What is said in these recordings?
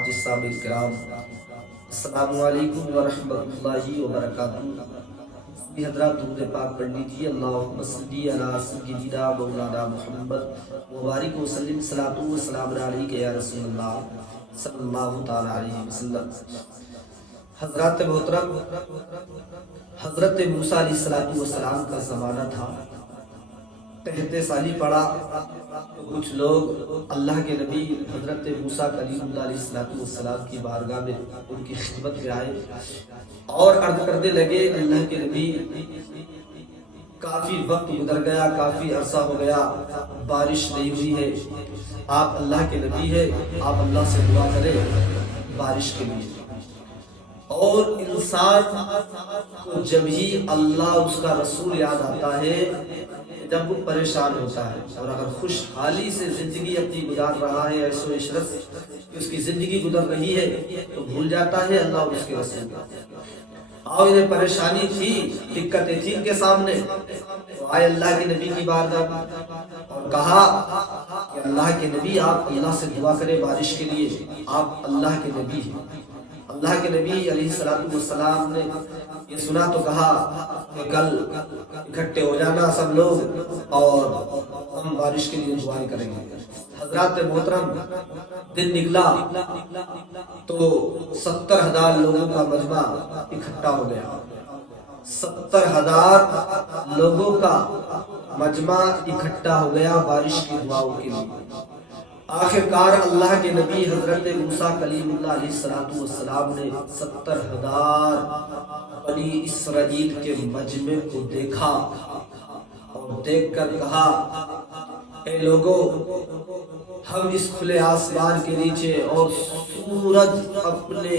حاج صاحب کرام، السلام علیکم ورحمۃ اللہ وبرکاتہ۔ حضرات درود پاک پڑھ لیجیے۔ اللہم صلی علی سیدنا مولانا محمد وبارک وسلم، صلاۃ و سلام علیک یا رسول اللہ صلی اللہ تعالی علیہ وسلم۔ حضرات محترم، حضرت موسیٰ علیہ السلام کا زمانہ تھا، قحط سالی پڑا تو کچھ لوگ اللہ کے نبی حضرت موسیٰ کلیم اللہ علیہ السلام کی بارگاہ میں ان کی خدمت میں آئے اور عرض کرنے لگے، اللہ کے نبی کافی وقت گزر گیا، کافی عرصہ ہو گیا، بارش نہیں ہوئی ہے، آپ اللہ کے نبی ہے، آپ اللہ سے دعا کریں بارش کے لیے۔ اور انسان کو جب ہی اللہ اس کا رسول یاد آتا ہے جب وہ پریشان ہوتا ہے، اور اگر خوشحالی سے زندگی اپنی گزار رہا ہے، عیش و عشرت اس کی زندگی گزر رہی ہے، تو بھول جاتا ہے اللہ اور اس کے رسول۔ اور انہیں پریشانی تھی، دقتیں تھی ان کے سامنے، تو آئے اللہ کے نبی کی بارگاہ اور کہا کہ اللہ کے نبی آپ اللہ سے دعا کریں بارش کے لیے، آپ اللہ کے نبی ہیں۔ اللہ کے نبی علیہ السلام نے یہ سنا تو کہا کہ کل اکٹھے ہو جانا سب لوگ اور ہم بارش کے لیے دعائیں کریں گے۔ حضرات محترم، دن نکلا تو 70,000 لوگوں کا مجمع اکٹھا ہو گیا، 70,000 لوگوں کا مجمع اکٹھا ہو گیا بارش کی دعاؤں کے لیے۔ آخرکار اللہ کے نبی حضرت موسیٰ کلیم اللہ علیہ السلام نے 70,000 بنی اسرائیل کے مجمع کو دیکھا اور دیکھ کر کہا، اے لوگوں، ہم اس کھلے آسمان کے نیچے اور سورج اپنے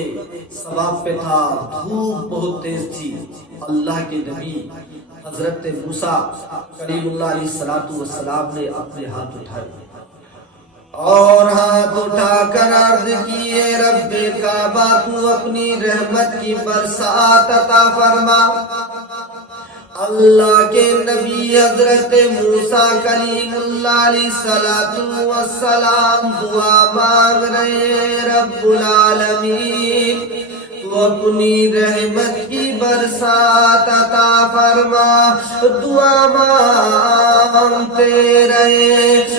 سباب پہ تھا، دھوپ بہت تیز تھی، اللہ کے نبی حضرت موسیٰ کلیم اللہ علیہ السلام نے اپنے ہاتھ اٹھائے اور ہاتھ اٹھا کر عرض کیے، رب کعبہ تو اپنی رحمت کی برسات عطا فرما۔ اللہ کے نبی حضرت موسیٰ کلیم اللہ علیہ السلام دعا مانگ رہے، رب العالمین تو اپنی رحمت کی برسات عطا فرما۔ دعا مانگتے رہے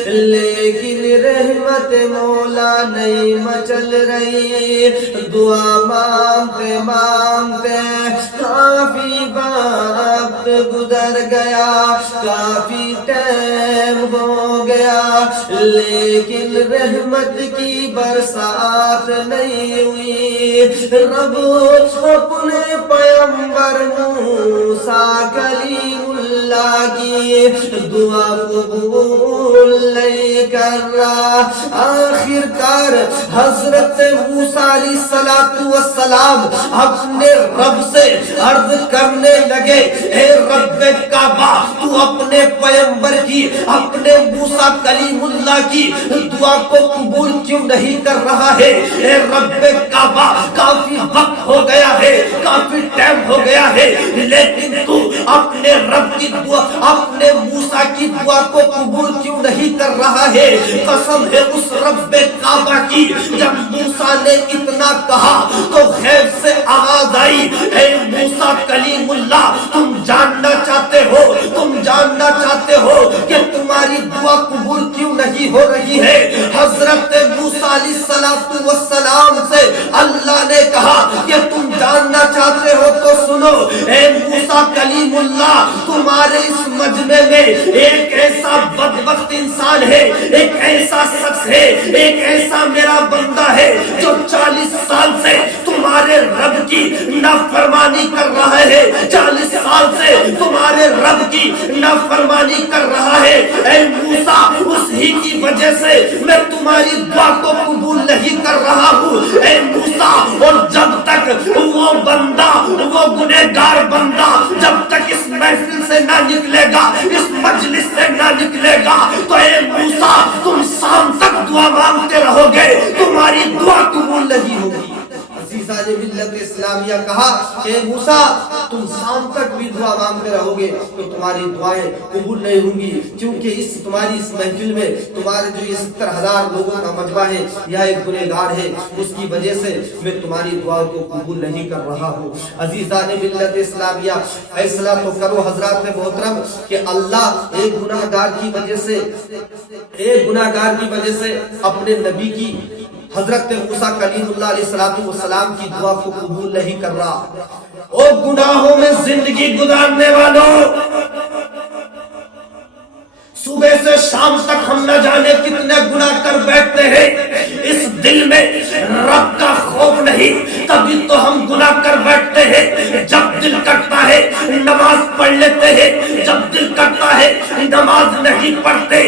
لیکن رحمت مولا نہیں مچل رہی، دعا مانگتے مانگتے کافی وقت گزر گیا، کافی ٹائم ہو گیا، لیکن رحمت کی برسات نہیں ہوئی۔ رب اپنے پیغمبر موسیٰ کلیم اللہ کی دعا قبول نہیں کر رہا۔ آخر کار حضرت موسیٰ علیہ السلام اپنے رب سے عرض کرنے لگے، اے رب کعبہ تو اپنے پیغمبر کی، اپنے موسیٰ کلیم اللہ کی دعا کو قبول کیوں نہیں کر رہا ہے؟ اے رب کعبہ کافی وقت ہو گیا ہے، کافی ٹائم ہو گیا ہے، لیکن تو اپنے رب کی دعا، اپنے موسیٰ کی دعا کو قبول کیوں نہیں کر رہا ہے؟ قسم ہے اس رب کعبہ کی، جب موسیٰ نے اتنا کہا تو غیب سے آواز آئی، اے موسیٰ کلیم اللہ، تم جاننا چاہتے ہو، تم جاننا چاہتے ہو کہ تمہاری دعا قبول کیوں نہیں ہو رہی ہے؟ حضرت موسیٰ علیہ السلام سے اللہ نے کہا کہ تم جاننا چاہتے ہو تو سنو، اے موسیٰ کلیم اللہ، تمہارے اس مجمع میں ایک ایسا بدبخت انسان ہے، ایک ایسا شخص ہے، ایک ایسا میرا بندہ ہے جو 40 سال سے تمہارے رب کی نافرمانی کر رہا ہے، 40 سال سے تمہارے رب کی نافرمانی کر رہا ہے۔ اے موسیٰ، اس ہی کی وجہ سے میں تمہاری دعا کو قبول نہیں کر رہا ہوں۔ اے موسیٰ، اور جب تک وہ بندہ، وہ گنہگار بندہ جب تک اس محفل سے نہ نکلے گا، اس مجلس سے نہ نکلے گا، تو اے موسیٰ تم شام تک دعا مانگتے رہو گے، تمہاری دعا قبول نہیں ہوگی۔ عزیزان ملت اسلامیہ کہا کہ موسیٰ تم شام تک بھی دعا مانگتے رہو گے تو تمہاری دعائیں قبول نہیں ہوں گی، کیونکہ تمہاری اس محفل میں تمہارے جو یہ 70,000 لوگوں کا مجمع ہے یہ ایک گنہگار ہے، اس کی وجہ سے میں تمہاری دعا کو قبول نہیں کر رہا ہوں۔ عزیزان ملت اسلامیہ فیصلہ تو کرو حضرات محترم کہ اللہ ایک گنہگار کی وجہ سے اپنے نبی کی حضرت موسیٰ کلیم اللہ علیہ السلام کی دعا کو قبول نہیں کر رہا۔ او گناہوں میں زندگی گزارنے والوں، صبح سے شام تک ہم نہ جانے کتنے گناہ کر بیٹھتے ہیں، اس دل میں رب کا خوف نہیں، تبھی تو ہم گناہ کر بیٹھتے ہیں۔ جب دل کرتا ہے نماز پڑھ لیتے ہیں، جب دل کرتا ہے نماز نہیں پڑھتے،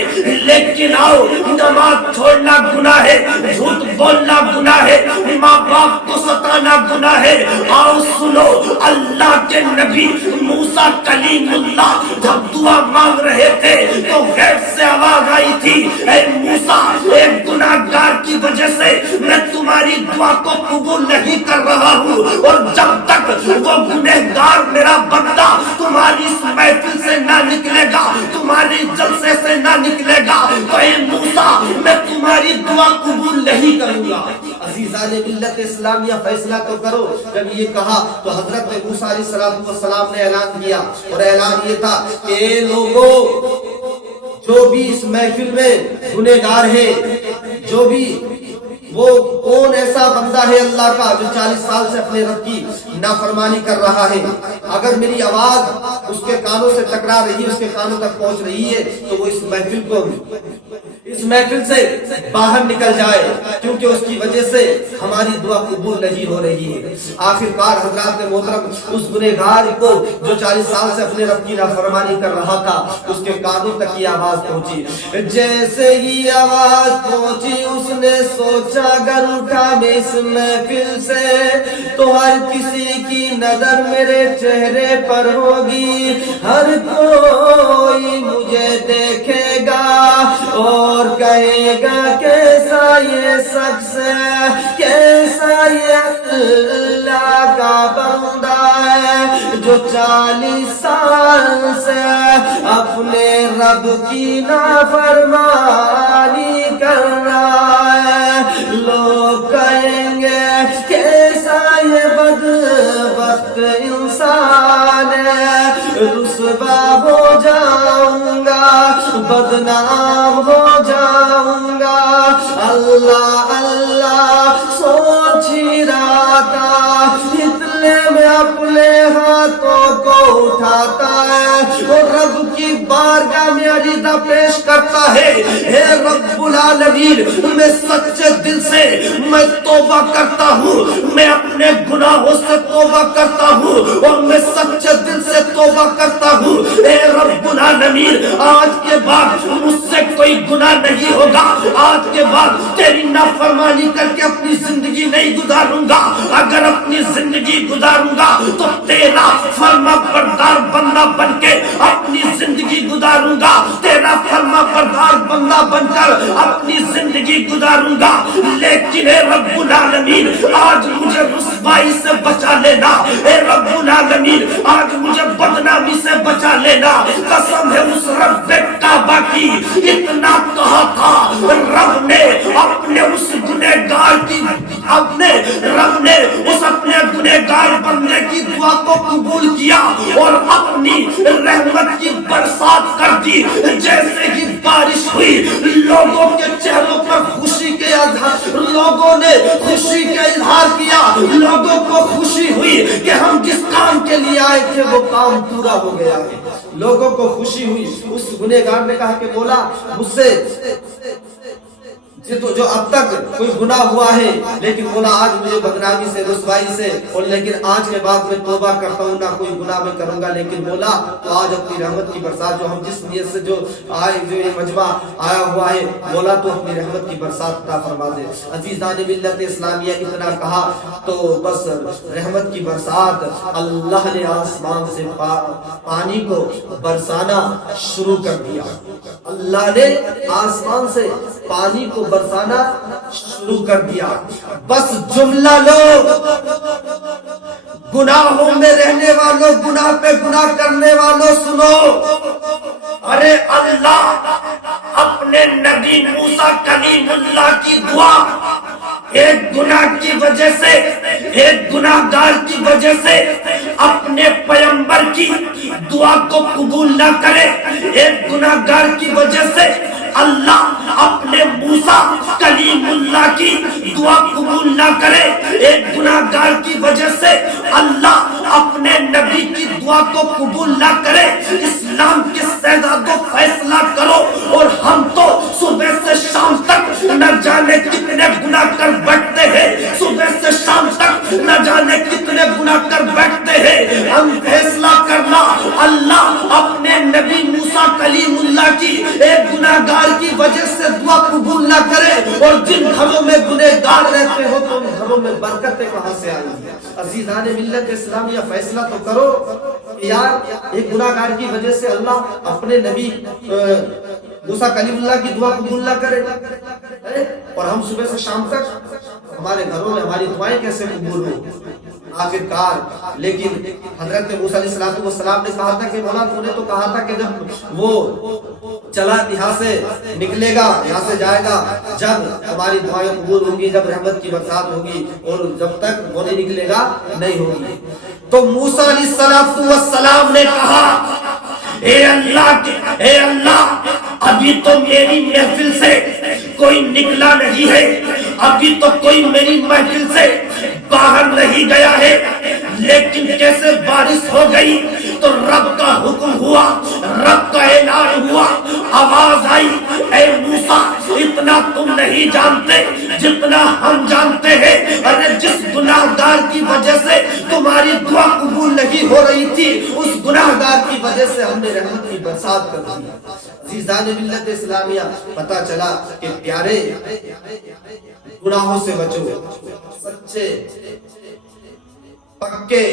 لیکن آؤ نماز چھوڑنا گناہ ہے، جھوٹ بولنا گناہ ہے، ماں باپ کو ستانا گناہ ہے۔ آؤ سنو، اللہ کے نبی موسیٰ کلیم اللہ جب دعا مانگ رہے تھے تو غیب سے آواز آئی تھی، اے موسیٰ ایک گناہگار کی وجہ سے میں تمہاری دعا کو قبول نہیں کر رہا ہوں، اور جب تک وہ گنہگار میرا بندہ تمہاری اس محفل سے نہ نکلے گا، تمہاری جلسے سے نہ نکلے گا، تو اے موسیٰ میں تمہاری دعا قبول نہیں کروں گا۔ عزیزان ملت اسلامیہ فیصلہ تو کرو، جب یہ کہا تو حضرت موسیٰ علیہ السلام نے اعلان کیا، اور اعلان یہ تھا کہ اے لوگوں، جو بھی اس محفل میں گنہگار ہے، جو بھی وہ کون ایسا بندہ ہے اللہ کا جو 40 سال سے اپنے رب کی نافرمانی کر رہا ہے، اگر میری آواز اس کے کانوں سے ٹکرا رہی ہے، اس کے کانوں تک پہنچ رہی ہے، تو وہ اس محفل سے باہر نکل جائے، کیونکہ اس کی وجہ سے ہماری دعا قبول نہیں ہو رہی ہے۔ آخر کار حضرات محترم اس گنہگار کو جو 40 سال سے اپنے رب کی نافرمانی کر رہا تھا، اس کے کانوں تک یہ آواز پہنچی۔ جیسے ہی آواز پہنچی اس نے سوچا اگر اٹھا میں اس محفل سے تو ہر کسی کی نظر میرے چہرے پر ہوگی، ہر کوئی مجھے دیکھے گا اور کہے گا کیسا یہ شخص ہے، کیسا یہ اللہ کا بندہ ہے جو 40 سال سے اپنے رب کی نافرمانی کر رہا ہے۔ لوگ کہیں گے کیسا یہ بدبخت انسان ہے، رسوا ہو جاؤں گا، بدنام ہو جاؤں گا۔ اللہ اللہ سوچ ہی رہا تھا، اتنے میں اپنے ہاتھوں کو اٹھاتا ہے اور رب کی بارگاہ میں عریضہ پیش کرتا ہے، اے رب العالمین میں سچے دل سے میں توبہ کرتا ہوں، میں اپنے گناہوں سے توبہ کرتا ہوں، اور میں سچے دل سے توبہ کرتا ہوں، اے رب العالمین آج کے بعد مجھ سے کوئی گناہ نہیں ہوگا، آج کے بعد تیری نافرمانی کر کے اپنی زندگی نہیں گزاروں گا، اگر اپنی زندگی گزاروں گا تو تیرا فرما بردار بندہ بن کے اپنی زندگی گزاروں گا، تیرا فرما بردار بندہ بن کر اپنی زندگی گزاروں گا۔ لیکن اے رب العالمین آج مجھے رسوائی سے بچا لینا، اے رب العالمین آج مجھے بدنامی سے بچا لینا۔ قسم ہے اس رب کعبہ کی، اتنا کہا تھا رب نے اپنے اس گنہگار کی، رب نے اس اپنے گنہگار بندے کی دعا کو قبول کیا اور اپنی رحمت کی برسات کر دی۔ جیسے ہی بارش ہوئی لوگوں کے چہروں پر خوشی کے اظہار، لوگوں نے خوشی کا اظہار کیا، لوگوں کو خوشی ہوئی کہ ہم جس کام کے لیے آئے تھے وہ کام پورا ہو گیا ہے، لوگوں کو خوشی ہوئی۔ اس گنہگار نے کہا کہ مولا مجھ سے جو اب تک کوئی گناہ ہوا ہے، لیکن مولا آج مجھے بدنامی سے، رسوائی سے، اور لیکن آج کے بعد میں توبہ کرتا ہوں، نہ کوئی گناہ میں کروں گا، لیکن مولا تو آج اپنی رحمت کی برسات جو ہم جس نیت سے جو آئے، جو یہ مجمع آیا ہوا ہے، مولا تو اپنی رحمت کی برسات عطا فرما دے۔ عزیزان ملت اسلامیہ اتنا کہا تو بس رحمت کی برسات اللہ نے آسمان سے پانی کو برسانا شروع کر دیا۔ اللہ نے آسمان سے پانی کو برسانا شروع کر دیا. بس جملہ لو، گناہوں میں رہنے والوں، گناہ پہ گناہ کرنے والوں سنو. ارے اللہ اپنے نبی موسیٰ کلیم اللہ کی دعا ایک گناہ کی وجہ سے، ایک گناہ گار کی وجہ سے اپنے پیغمبر کی دعا کو قبول نہ کرے، ایک گناہ گار کی وجہ سے اللہ اپنے موسیٰ کلیم اللہ کی دعا قبول نہ کرے، ایک گناہ گار کی وجہ سے اللہ اپنے نبی کی دعا کو قبول نہ کرے. اسلام کے سیدادوں فیصلہ کرو. اور ہم تو صبح سے شام تک نہ جانے کتنے گناہ کر بیٹھتے ہیں، صبح سے شام تک نہ جانے کتنے گناہ کر بیٹھتے ہیں. ہم فیصلہ کرنا اللہ اپنے نبی موسیٰ کلیم اللہ کی ایک گناہ گار کی وجہ سے دعا قبول نہ کرے. اور جن گھروں میں گنہگار رہتے ہو تو ان گھروں میں برکتیں کہاں سے آئیں گی؟ عزیزان ملت اسلامیہ فیصلہ تو کرو کہ یار ایک گناہ گار کی وجہ سے اللہ اپنے نبی موسیٰ کلیم اللہ کی دعا قبول نہ کرے، اور ہم صبح سے شام تک ہمارے گھروں میں ہماری دعائیں کیسے قبول ہوں؟ آخرکار لیکن حضرت موسیٰ علیہ السلام نے کہا تھا کہ مولا تو نے تو کہا تھا کہ جب وہ چلا یہاں سے نکلے گا، یہاں سے جائے گا، جب ہماری دعائیں قبول ہوں گی، جب رحمت کی برسات ہوگی، اور جب تک وہ نہیں نکلے گا نہیں ہوگی. تو موسیٰ علیہ السلام نے کہا اے اللہ ابھی تو میری محفل سے کوئی نکلا نہیں ہے، ابھی تو کوئی میری محفل سے باہر نہیں گیا ہے، لیکن جیسے بارش ہو گئی تو رب کا حکم ہوا، رب کا اعلان ہوا، آواز آئی اے موسیٰ اتنا تم نہیں جانتے جتنا ہم جانتے ہیں. ارے جس گناہ گار کی وجہ سے تمہاری دعا قبول نہیں ہو رہی تھی، اس گناہ گار کی وجہ سے ہم نے رحمت کی برسات کر دی. عزیزان ملت اسلامیہ پتہ چلا کہ پیارے گناہوں سے بچو، سچے پکے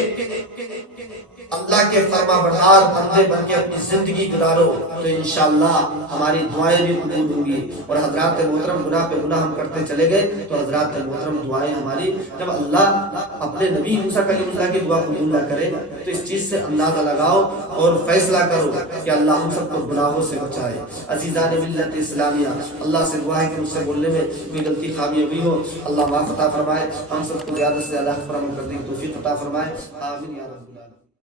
اللہ کے فرما بردار بندے بن کے اپنی زندگی گزارو تو انشاءاللہ ہماری دعائیں بھی قبول ہوں گی. اور حضرات محترم گناہ پہ گناہ ہم کرتے چلے گئے تو حضرات محترم دعائیں ہماری جب اللہ اپنے نبی موسیٰ کلیم اللہ کی دعا قبول نہ کرے تو اس چیز سے اندازہ لگاؤ اور فیصلہ کرو کہ اللہ ہم سب کو گناہوں سے بچائے. عزیزان ملت اسلامیہ اللہ سے دعا ہے کہ مجھ سے بولنے میں کوئی غلطی خامی ہوئی ہو اللہ معاف عطا فرمائے، ہم سب کو زیادہ سے زیادہ فرما کرنے کی توفیق عطا فرمائے. آمین یا رب.